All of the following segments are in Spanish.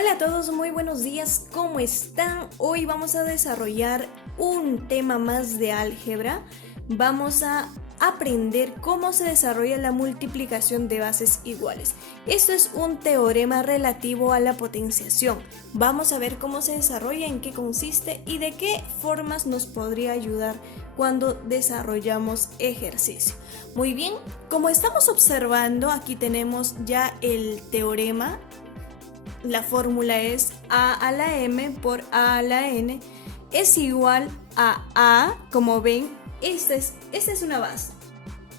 Hola a todos, muy buenos días, ¿cómo están? Hoy vamos a desarrollar un tema más de álgebra. Vamos a aprender cómo se desarrolla la multiplicación de bases iguales. Esto es un teorema relativo a la potenciación. Vamos a ver cómo se desarrolla, en qué consiste y de qué formas nos podría ayudar cuando desarrollamos ejercicio. Muy bien, como estamos observando, aquí tenemos ya el teorema. La fórmula es a a la m por a a la n es igual a, como ven, esta es una base,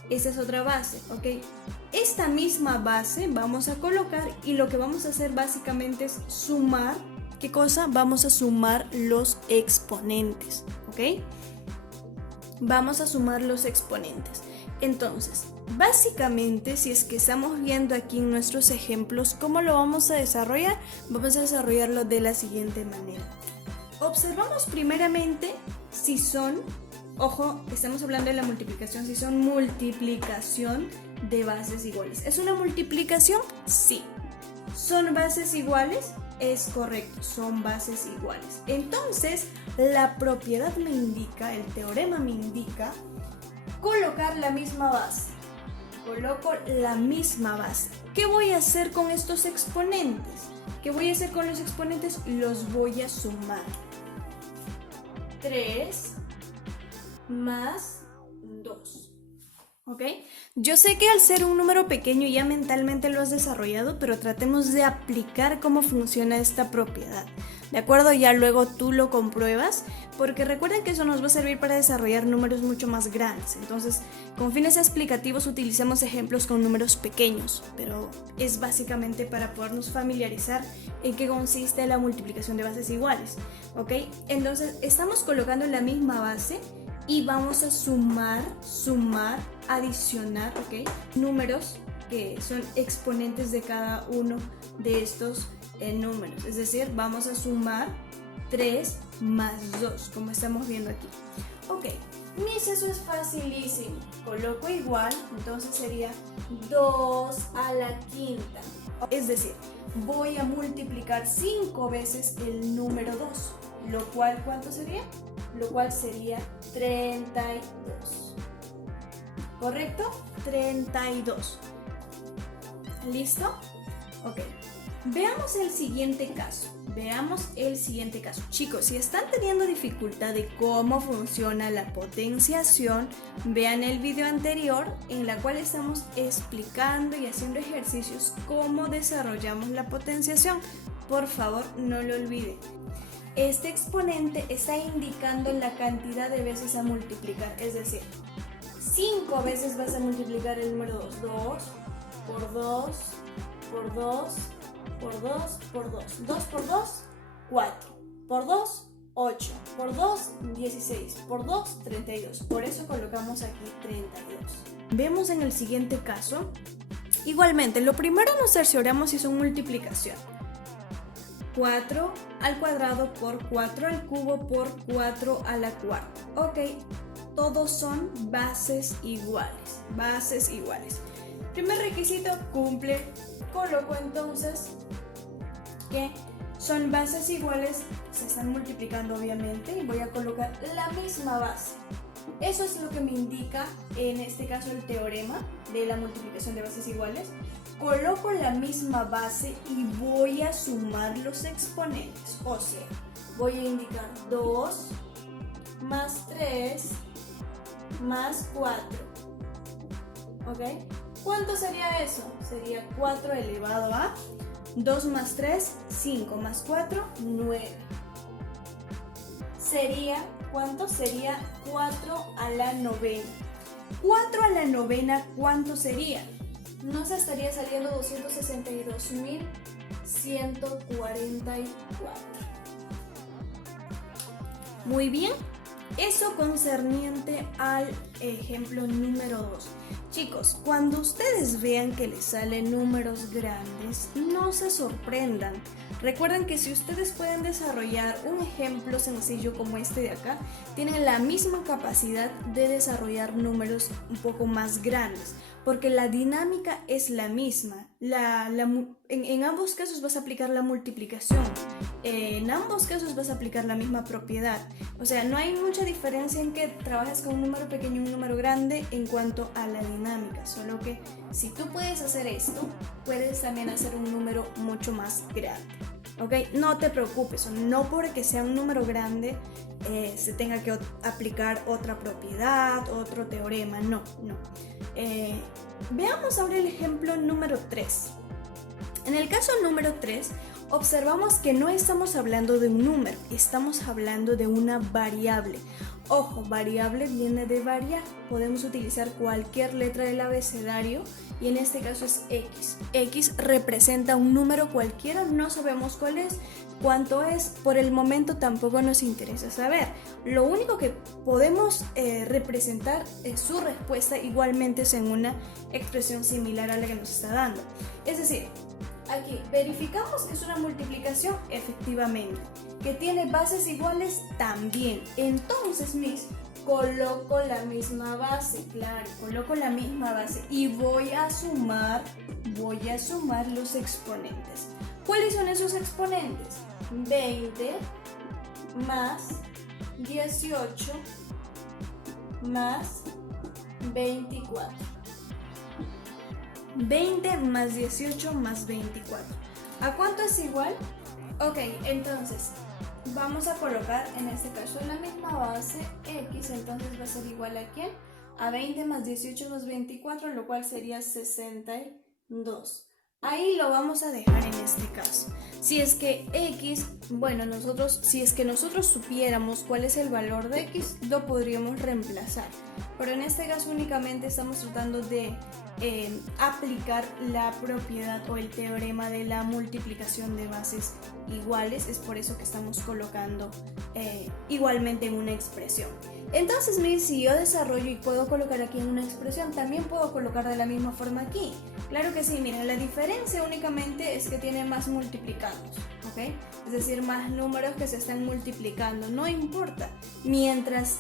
esta es otra base, ¿ok? Esta misma base vamos a colocar y lo que vamos a hacer básicamente es sumar, ¿qué cosa? Vamos a sumar los exponentes, ¿ok? Vamos a sumar los exponentes. Entonces, básicamente, si es que estamos viendo aquí en nuestros ejemplos, ¿cómo lo vamos a desarrollar? Vamos a desarrollarlo de la siguiente manera. Observamos primeramente si son, ojo, estamos hablando de la multiplicación, si son multiplicación de bases iguales. ¿Es una multiplicación? Sí. ¿Son bases iguales? Es correcto, son bases iguales. Entonces, la propiedad me indica, el teorema me indica, colocar la misma base. Coloco la misma base. ¿Qué voy a hacer con estos exponentes? ¿Qué voy a hacer con los exponentes? Los voy a sumar. 3 más 2. ¿Ok? Yo sé que al ser un número pequeño ya mentalmente lo has desarrollado, pero tratemos de aplicar cómo funciona esta propiedad. ¿De acuerdo? Ya luego tú lo compruebas, porque recuerden que eso nos va a servir para desarrollar números mucho más grandes. Entonces, con fines explicativos utilizamos ejemplos con números pequeños, pero es básicamente para podernos familiarizar en qué consiste la multiplicación de bases iguales. ¿Ok? Entonces, estamos colocando la misma base y vamos a sumar, adicionar, ¿ok? Números que son exponentes de cada uno de estos números. Es decir, vamos a sumar 3 más 2, como estamos viendo aquí. Ok, eso es facilísimo. Coloco igual, entonces sería 2 a la quinta. Es decir, voy a multiplicar 5 veces el número 2, lo cual, ¿cuánto sería? Lo cual sería 32. ¿Correcto? 32. ¿Listo? Ok. Veamos el siguiente caso. Chicos, si están teniendo dificultad de cómo funciona la potenciación, vean el video anterior en la cual estamos explicando y haciendo ejercicios cómo desarrollamos la potenciación. Por favor, no lo olviden. Este exponente está indicando la cantidad de veces a multiplicar, es decir, 5 veces vas a multiplicar el número 2. 2 por 2 por 2 por 2 por 2. 2 por 2, 4. Por 2, 8. Por 2, 16. Por 2, 32. Por eso colocamos aquí 32. Vemos en el siguiente caso. Igualmente, lo primero nos cercioramos si son multiplicación. 4 al cuadrado por 4 al cubo por 4 a la cuarta. Ok, todos son bases iguales. Primer requisito, cumple. Coloco entonces que son bases iguales, se están multiplicando obviamente, y voy a colocar la misma base. Eso es lo que me indica en este caso el teorema de la multiplicación de bases iguales. Coloco la misma base y voy a sumar los exponentes. O sea, voy a indicar 2 más 3 más 4. ¿Ok? ¿Cuánto sería eso? Sería 4 elevado a 2 más 3, 5 más 4, 9. Sería, ¿cuánto? Sería 4 a la novena. 4 a la novena, ¿cuánto sería? Nos estaría saliendo 262.144. Muy bien, eso concerniente al ejemplo número 2. Chicos, cuando ustedes vean que les salen números grandes, no se sorprendan. Recuerden que si ustedes pueden desarrollar un ejemplo sencillo como este de acá, tienen la misma capacidad de desarrollar números un poco más grandes, porque la dinámica es la misma. en ambos casos vas a aplicar la multiplicación, en ambos casos vas a aplicar la misma propiedad. O sea, no hay mucha diferencia en que trabajes con un número pequeño y un número grande en cuanto a la dinámica, solo que si tú puedes hacer esto, puedes también hacer un número mucho más grande. ¿Ok? No te preocupes, no porque sea un número grande se tenga que aplicar otra propiedad, otro teorema, no. Veamos ahora el ejemplo número 3. En el caso número 3, observamos que no estamos hablando de un número, estamos hablando de una variable. Ojo, variable viene de variar. Podemos utilizar cualquier letra del abecedario y en este caso es X. X representa un número cualquiera, no sabemos cuál es, cuánto es, por el momento tampoco nos interesa saber. Lo único que podemos representar es su respuesta igualmente es en una expresión similar a la que nos está dando. Es decir, aquí verificamos que es una multiplicación, efectivamente. Que tiene bases iguales, también. Entonces, coloco la misma base, claro, coloco la misma base y voy a sumar los exponentes. ¿Cuáles son esos exponentes? 20 más 18 más 24. 20 más 18 más 24. ¿A cuánto es igual? Ok, entonces vamos a colocar en este caso la misma base X, entonces va a ser igual a ¿quién? A 20 más 18 más 24, lo cual sería 62. Ahí lo vamos a dejar en este caso. Si es que X, si es que nosotros supiéramos cuál es el valor de X, lo podríamos reemplazar. Pero en este caso únicamente estamos tratando de aplicar la propiedad o el teorema de la multiplicación de bases iguales. Es por eso que estamos colocando igualmente en una expresión. Entonces, si yo desarrollo y puedo colocar aquí en una expresión, también puedo colocar de la misma forma aquí. Claro que sí, miren, la diferencia únicamente es que tiene más multiplicados, ¿ok? Es decir, más números que se están multiplicando, no importa. Mientras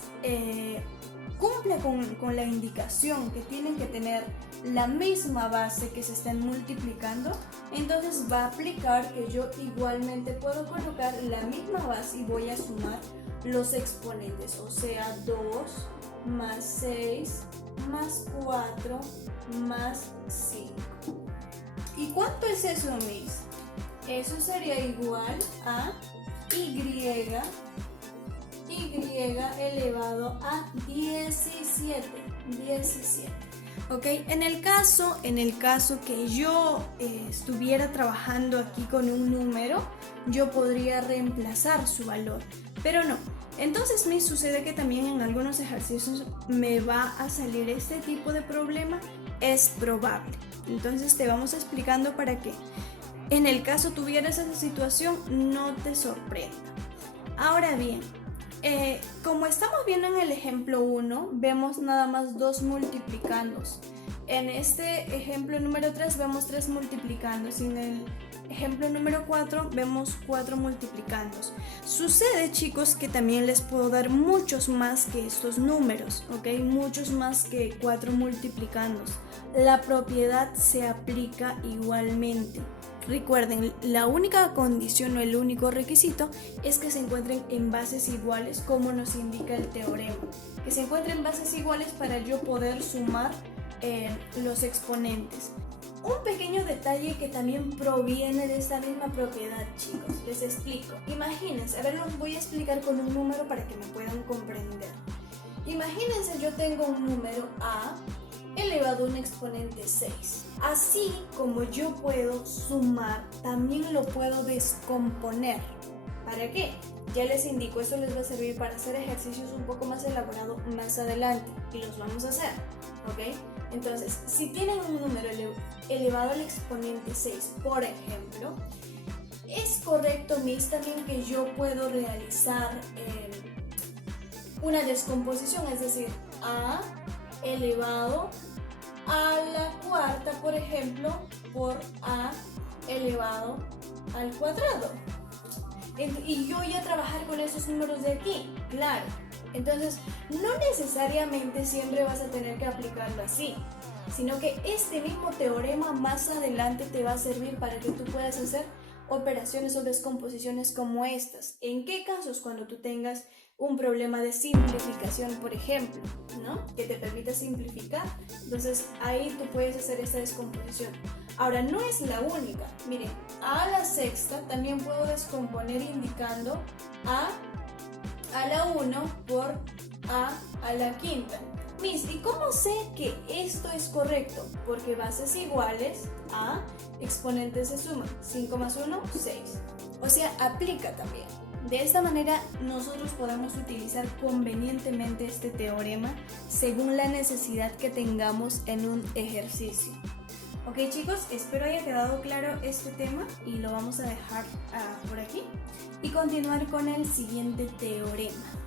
cumple con la indicación que tienen que tener la misma base que se están multiplicando, entonces va a aplicar que yo igualmente puedo colocar la misma base y voy a sumar los exponentes, o sea, 2 más 6 más 4 más 5. ¿Y cuánto es eso, mis? Eso sería igual a y elevado a 17. ¿Ok? En el caso que yo estuviera trabajando aquí con un número, yo podría reemplazar su valor, pero no. Entonces me sucede que también en algunos ejercicios me va a salir este tipo de problema, es probable. Entonces te vamos explicando para que en el caso tuvieras esa situación no te sorprenda. Ahora bien, como estamos viendo en el ejemplo 1, vemos nada más 2 multiplicandos. En este ejemplo número 3 vemos 3 multiplicandos y en el ejemplo número 4 vemos 4 multiplicandos. Sucede, chicos, que también les puedo dar muchos más que estos números, ¿ok? Muchos más que 4 multiplicandos. La propiedad se aplica igualmente. Recuerden, la única condición o el único requisito es que se encuentren en bases iguales, como nos indica el teorema. Que se encuentren en bases iguales para yo poder sumar los exponentes. Un pequeño detalle que también proviene de esta misma propiedad, chicos, les explico. Imagínense, a ver, los voy a explicar con un número para que me puedan comprender. Imagínense, yo tengo un número A elevado a un exponente 6. Así como yo puedo sumar, también lo puedo descomponer. ¿Para qué? Ya les indico, esto les va a servir para hacer ejercicios un poco más elaborados más adelante y los vamos a hacer, ¿ok? Entonces, si tienen un número elevado al exponente 6, por ejemplo, es correcto, mis, también que yo puedo realizar una descomposición, es decir, A elevado a la cuarta, por ejemplo, por A elevado al cuadrado. Y yo voy a trabajar con esos números de aquí, claro. Entonces, no necesariamente siempre vas a tener que aplicarlo así. sino que este mismo teorema más adelante te va a servir para que tú puedas hacer operaciones o descomposiciones como estas. ¿En qué casos? Cuando tú tengas un problema de simplificación, por ejemplo, ¿no? Que te permita simplificar. Entonces ahí tú puedes hacer esta descomposición. Ahora, no es la única. Miren, a la sexta también puedo descomponer indicando a la 1 por a la quinta. Miss, ¿y cómo sé que esto es correcto? Porque bases iguales a exponentes se suman. 5 más 1, 6. O sea, aplica también. De esta manera nosotros podemos utilizar convenientemente este teorema según la necesidad que tengamos en un ejercicio. Ok chicos, espero haya quedado claro este tema y lo vamos a dejar por aquí y continuar con el siguiente teorema.